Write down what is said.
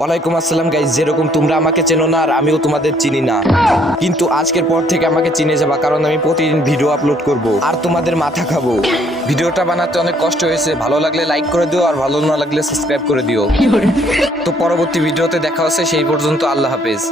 ওয়ালাইকুম আসসালাম গাইস, যেরকম তোমরা আমাকে চেনো না আর আমিও তোমাদের চিনি না, কিন্তু আজকের পর থেকে আমাকে চিনে যাবা, কারণ আমি প্রতিদিন ভিডিও আপলোড করব আর তোমাদের মাথা খাবো। ভিডিওটা বানাতে অনেক কষ্ট হয়েছে, ভালো লাগলে লাইক করে দিও আর ভালো না লাগলে সাবস্ক্রাইব করে দিও। তো পরবর্তী ভিডিওতে দেখা হচ্ছে, সেই পর্যন্ত আল্লাহ হাফেজ।